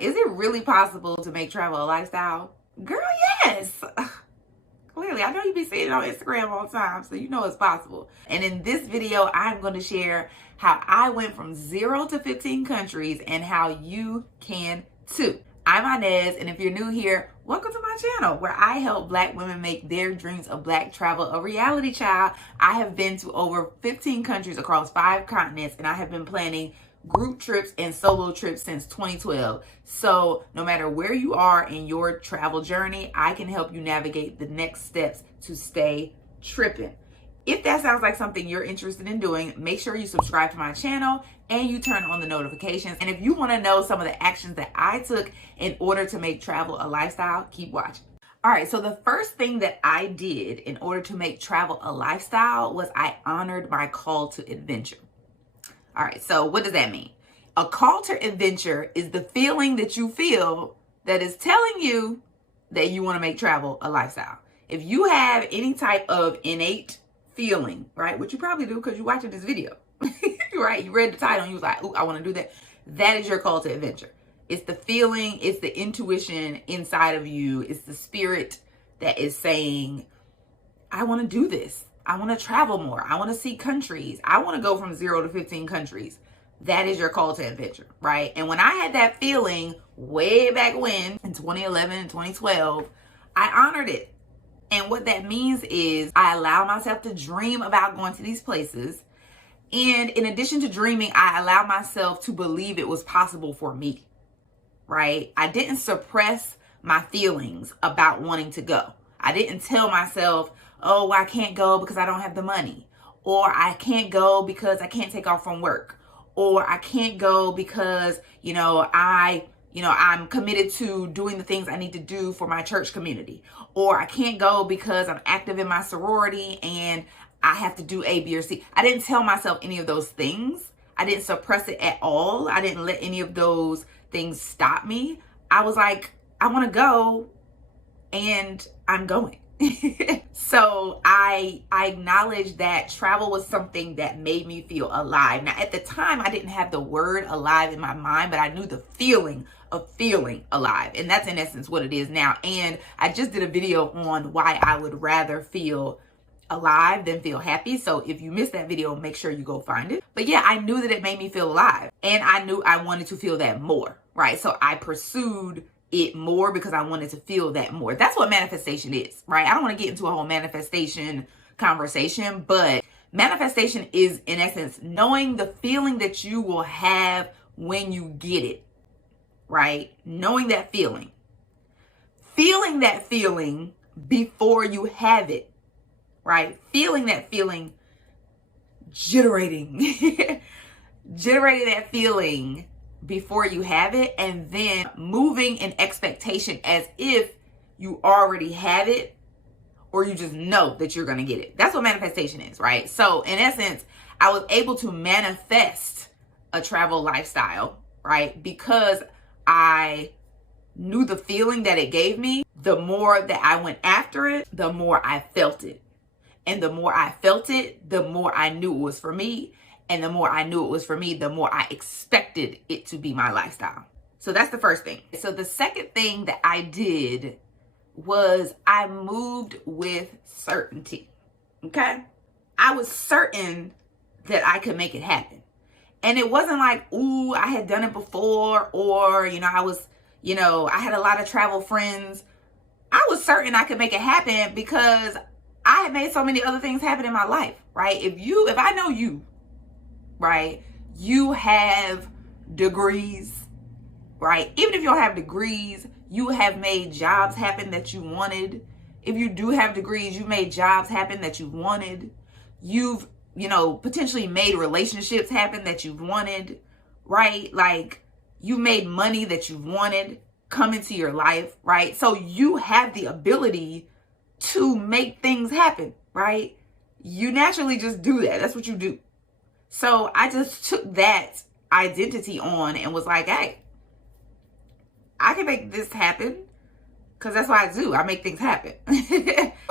is it really possible to make travel a lifestyle? Girl, yes. Clearly, I know you be seeing it on Instagram all the time, so you know it's possible. And in this video, I'm going to share how I went from 0 to 15 countries and how you can too. I'm Inez, and if you're new here, welcome to my channel where I help Black women make their dreams of Black travel a reality, child. I have been to over 15 countries across 5 continents, and I have been planning group trips and solo trips since 2012. So no matter where you are in your travel journey, I can help you navigate the next steps to stay tripping. If that sounds like something you're interested in doing, make sure you subscribe to my channel and you turn on the notifications. And if you want to know some of the actions that I took in order to make travel a lifestyle, keep watching. All right, so the first thing that I did in order to make travel a lifestyle was I honored my call to adventure. All right, so what does that mean? A call to adventure is the feeling that you feel that is telling you that you want to make travel a lifestyle. If you have any type of innate feeling, right, which you probably do because you're watching this video, right? You read the title and you was like, "Ooh, I want to do that." That is your call to adventure. It's the feeling, it's the intuition inside of you. It's the spirit that is saying, "I want to do this. I want to travel more. I want to see countries. I want to go from 0 to 15 countries." That is your call to adventure, right? And when I had that feeling way back when, in 2011 and 2012, I honored it. And what that means is I allow myself to dream about going to these places. And in addition to dreaming, I allow myself to believe it was possible for me, right? I didn't suppress my feelings about wanting to go. I didn't tell myself, "Oh, I can't go because I don't have the money," or "I can't go because I can't take off from work," or "I can't go because, I'm committed to doing the things I need to do for my church community," or "I can't go because I'm active in my sorority and I have to do A, B, or C." I didn't tell myself any of those things. I didn't suppress it at all. I didn't let any of those things stop me. I was like, I want to go and I'm going. So I acknowledged that travel was something that made me feel alive. Now, at the time, I didn't have the word alive in my mind, but I knew the feeling of feeling alive. And that's in essence what it is now. And I just did a video on why I would rather feel alive than feel happy. So if you missed that video, make sure you go find it. But yeah, I knew that it made me feel alive. And I knew I wanted to feel that more, right? So I pursued it more because I wanted to feel that more. That's what manifestation is, right? I don't want to get into a whole manifestation conversation, but manifestation is, in essence, knowing the feeling that you will have when you get it, right? Knowing that feeling. Feeling that feeling before you have it, right? Feeling that feeling, generating that feeling before you have it, and then moving in expectation as if you already have it, or you just know that you're going to get it. That's what manifestation is, right? So in essence, I was able to manifest a travel lifestyle, right? Because I knew the feeling that it gave me. The more that I went after it, the more I felt it. And the more I felt it, the more I knew it was for me. And the more I knew it was for me, the more I expected it to be my lifestyle. So that's the first thing. So the second thing that I did was I moved with certainty. Okay? I was certain that I could make it happen. And it wasn't like, ooh, I had done it before, or, I had a lot of travel friends. I was certain I could make it happen because I had made so many other things happen in my life, right? If I know you, right? You have degrees, right? Even if you don't have degrees, you have made jobs happen that you wanted. If you do have degrees, you made jobs happen that you wanted. You've, potentially made relationships happen that you wanted, right? Like you made money that you wanted come into your life, right? So you have the ability to make things happen, right? You naturally just do that. That's what you do. So I just took that identity on and was like, hey, I can make this happen because that's what I do. I make things happen.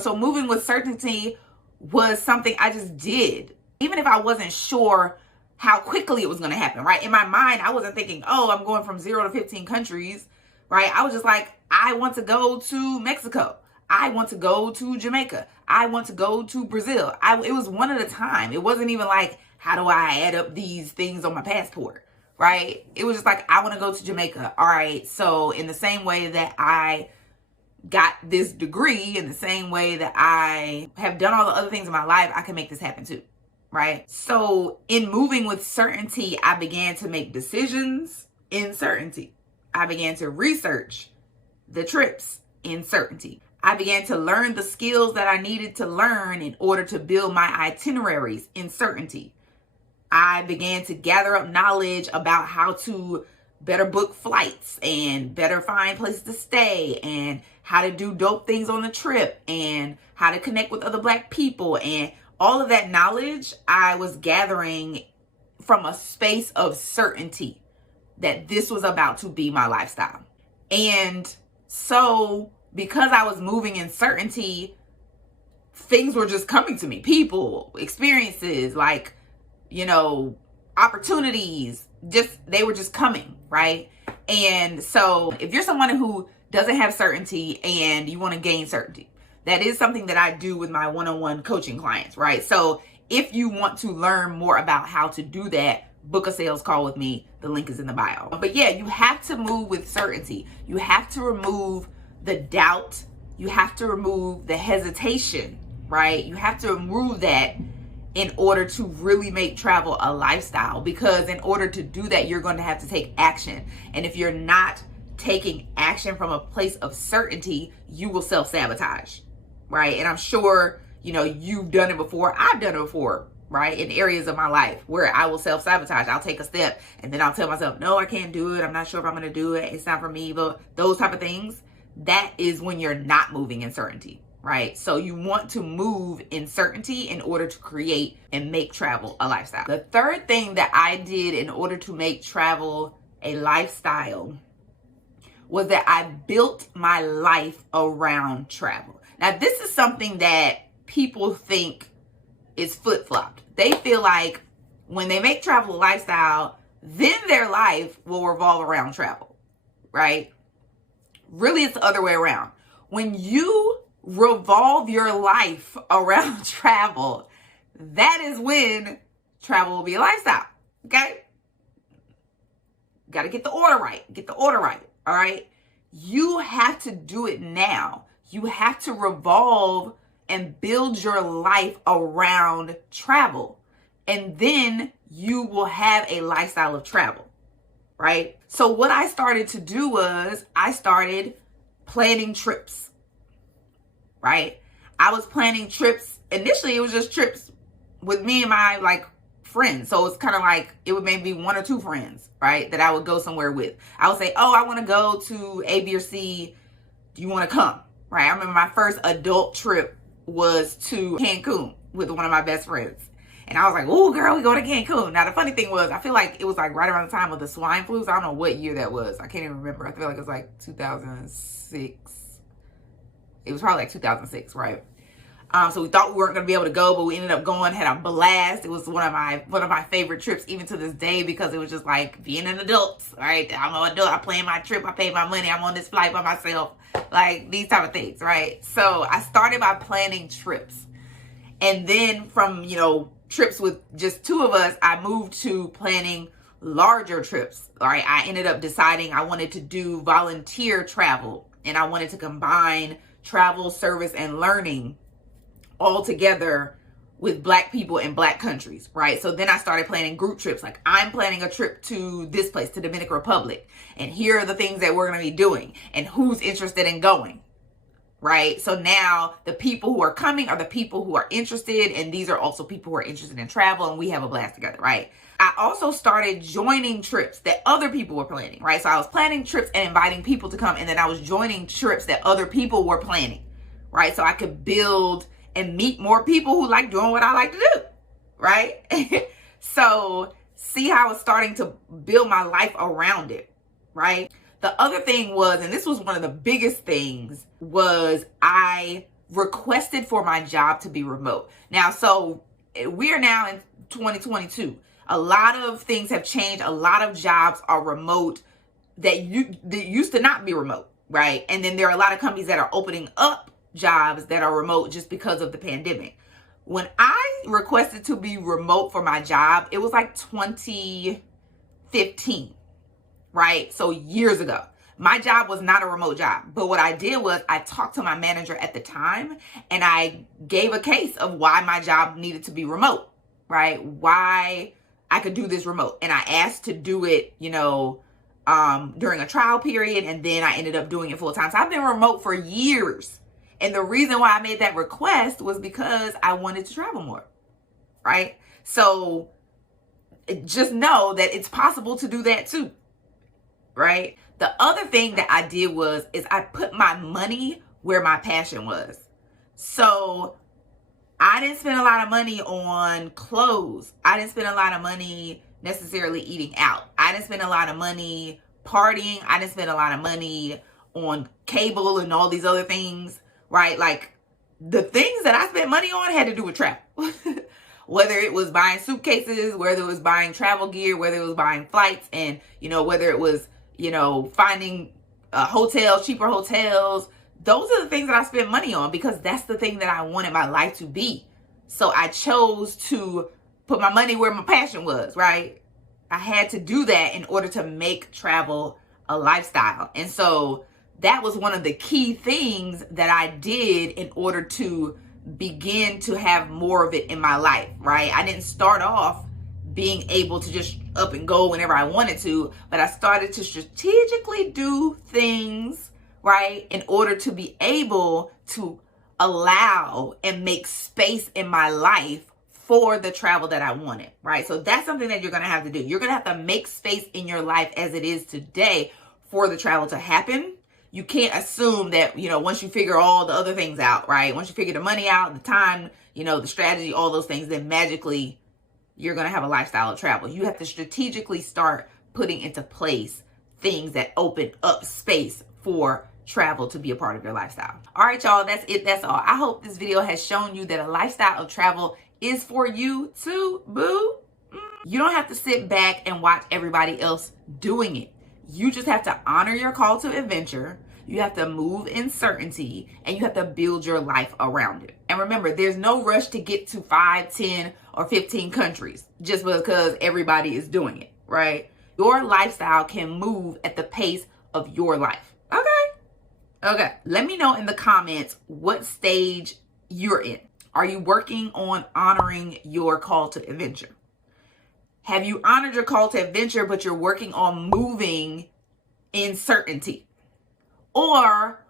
So moving with certainty was something I just did. Even if I wasn't sure how quickly it was going to happen, right? In my mind, I wasn't thinking, oh, I'm going from 0 to 15 countries, right? I was just like, I want to go to Mexico. I want to go to Jamaica. I want to go to Brazil. It was one at a time. It wasn't even like, how do I add up these things on my passport, right? It was just like, I want to go to Jamaica. All right. So in the same way that I got this degree, in the same way that I have done all the other things in my life, I can make this happen too, right? So in moving with certainty, I began to make decisions in certainty. I began to research the trips in certainty. I began to learn the skills that I needed to learn in order to build my itineraries in certainty. I began to gather up knowledge about how to better book flights and better find places to stay and how to do dope things on the trip and how to connect with other Black people. And all of that knowledge I was gathering from a space of certainty that this was about to be my lifestyle. And so because I was moving in certainty, things were just coming to me. People, experiences, like, opportunities, they were just coming, right? And so if you're someone who doesn't have certainty and you want to gain certainty, that is something that I do with my one-on-one coaching clients, right? So if you want to learn more about how to do that, book a sales call with me. The link is in the bio. But yeah, you have to move with certainty. You have to remove the doubt. You have to remove the hesitation, right? You have to remove that in order to really make travel a lifestyle, because in order to do that, you're going to have to take action. And if you're not taking action from a place of certainty, you will self-sabotage, right? And I'm sure, you've done it before. I've done it before, right? In areas of my life where I will self-sabotage. I'll take a step and then I'll tell myself, no, I can't do it. I'm not sure if I'm going to do it. It's not for me. But those type of things, that is when you're not moving in certainty, right? So you want to move in certainty in order to create and make travel a lifestyle. The third thing that I did in order to make travel a lifestyle was that I built my life around travel. Now, this is something that people think is flip-flopped. They feel like when they make travel a lifestyle, then their life will revolve around travel, right? Really, it's the other way around. When you revolve your life around travel, that is when travel will be a lifestyle, okay? Got to get the order right. Get the order right, all right? You have to do it now. You have to revolve and build your life around travel. And then you will have a lifestyle of travel, right? So what I started to do was I started planning trips, right? I was planning trips. Initially, it was just trips with me and my friends. So it's kind of like it would maybe one or two friends, right? That I would go somewhere with. I would say, oh, I want to go to A, B, or C. Do you want to come? Right? I remember my first adult trip was to Cancun with one of my best friends. And I was like, oh, girl, we go to Cancun. Now, the funny thing was, I feel like it was right around the time of the swine flu. So I don't know what year that was. I can't even remember. I feel like it was 2006. It was probably 2006, right? So we thought we weren't going to be able to go, but we ended up going, had a blast. It was one of my favorite trips, even to this day, because it was just like being an adult, right? I'm an adult. I plan my trip. I pay my money. I'm on this flight by myself, these type of things, right? So I started by planning trips. And then from, trips with just two of us, I moved to planning larger trips. All right. I ended up deciding I wanted to do volunteer travel, and I wanted to combine travel, service, and learning all together with Black people in Black countries, right? So then I started planning group trips. I'm planning a trip to this place, to Dominican Republic, and here are the things that we're going to be doing and who's interested in going. Right? So now the people who are coming are the people who are interested, and these are also people who are interested in travel, and we have a blast together, right? I also started joining trips that other people were planning, right? So I was planning trips and inviting people to come, and then I was joining trips that other people were planning, right? So I could build and meet more people who like doing what I like to do, right? So see how I was starting to build my life around it, right? The other thing was, and this was one of the biggest things, was I requested for my job to be remote. Now, so we are now in 2022. A lot of things have changed. A lot of jobs are remote that used to not be remote, right? And then there are a lot of companies that are opening up jobs that are remote just because of the pandemic. When I requested to be remote for my job, it was like 2015, right? So years ago. My job was not a remote job, but what I did was I talked to my manager at the time and I gave a case of why my job needed to be remote, right? Why I could do this remote. And I asked to do it, during a trial period, and then I ended up doing it full time. So I've been remote for years. And the reason why I made that request was because I wanted to travel more, right? So just know that it's possible to do that too, right? The other thing that I did is I put my money where my passion was. So I didn't spend a lot of money on clothes. I didn't spend a lot of money necessarily eating out. I didn't spend a lot of money partying. I didn't spend a lot of money on cable and all these other things, right? Like the things that I spent money on had to do with travel. Whether it was buying suitcases, whether it was buying travel gear, whether it was buying flights, and, whether it was, finding hotels, cheaper hotels. Those are the things that I spent money on because that's the thing that I wanted my life to be. So I chose to put my money where my passion was, right? I had to do that in order to make travel a lifestyle. And so that was one of the key things that I did in order to begin to have more of it in my life, right? I didn't start off being able to just up and go whenever I wanted to, but I started to strategically do things, right, in order to be able to allow and make space in my life for the travel that I wanted, right? So that's something that you're going to have to do. You're going to have to make space in your life as it is today for the travel to happen. You can't assume that, once you figure all the other things out, right? Once you figure the money out, the time, the strategy, all those things, then magically you're going to have a lifestyle of travel. You have to strategically start putting into place things that open up space for travel to be a part of your lifestyle. All right, y'all, that's it. That's all. I hope this video has shown you that a lifestyle of travel is for you too, boo. You don't have to sit back and watch everybody else doing it. You just have to honor your call to adventure. You have to move in certainty, and you have to build your life around it. And remember, there's no rush to get to 5, 10, or 15 countries just because everybody is doing it, right? Your lifestyle can move at the pace of your life. Okay. Let me know in the comments what stage you're in. Are you working on honoring your call to adventure? Have you honored your call to adventure, but you're working on moving in certainty? Or,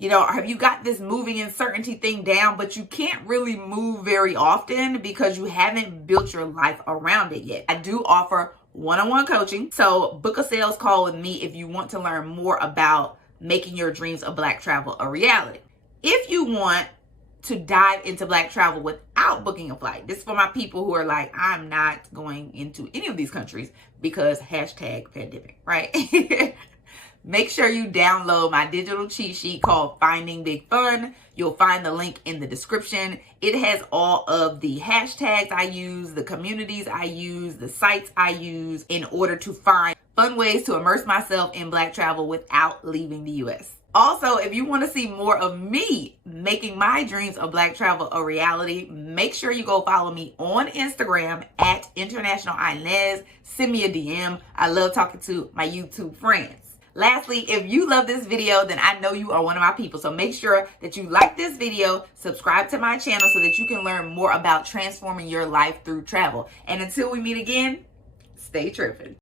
have you got this moving in certainty thing down, but you can't really move very often because you haven't built your life around it yet? I do offer one-on-one coaching. So book a sales call with me if you want to learn more about making your dreams of Black travel a reality. If you want to dive into Black travel without booking a flight, this is for my people who are like, I'm not going into any of these countries because #pandemic, right? Make sure you download my digital cheat sheet called Finding Big Fun. You'll find the link in the description. It has all of the hashtags I use, the communities I use, the sites I use in order to find fun ways to immerse myself in Black travel without leaving the US. Also, if you want to see more of me making my dreams of Black travel a reality, make sure you go follow me on Instagram at International Inez. Send me a DM. I love talking to my YouTube friends. Lastly, if you love this video, then I know you are one of my people. So make sure that you like this video, subscribe to my channel so that you can learn more about transforming your life through travel. And until we meet again, stay tripping.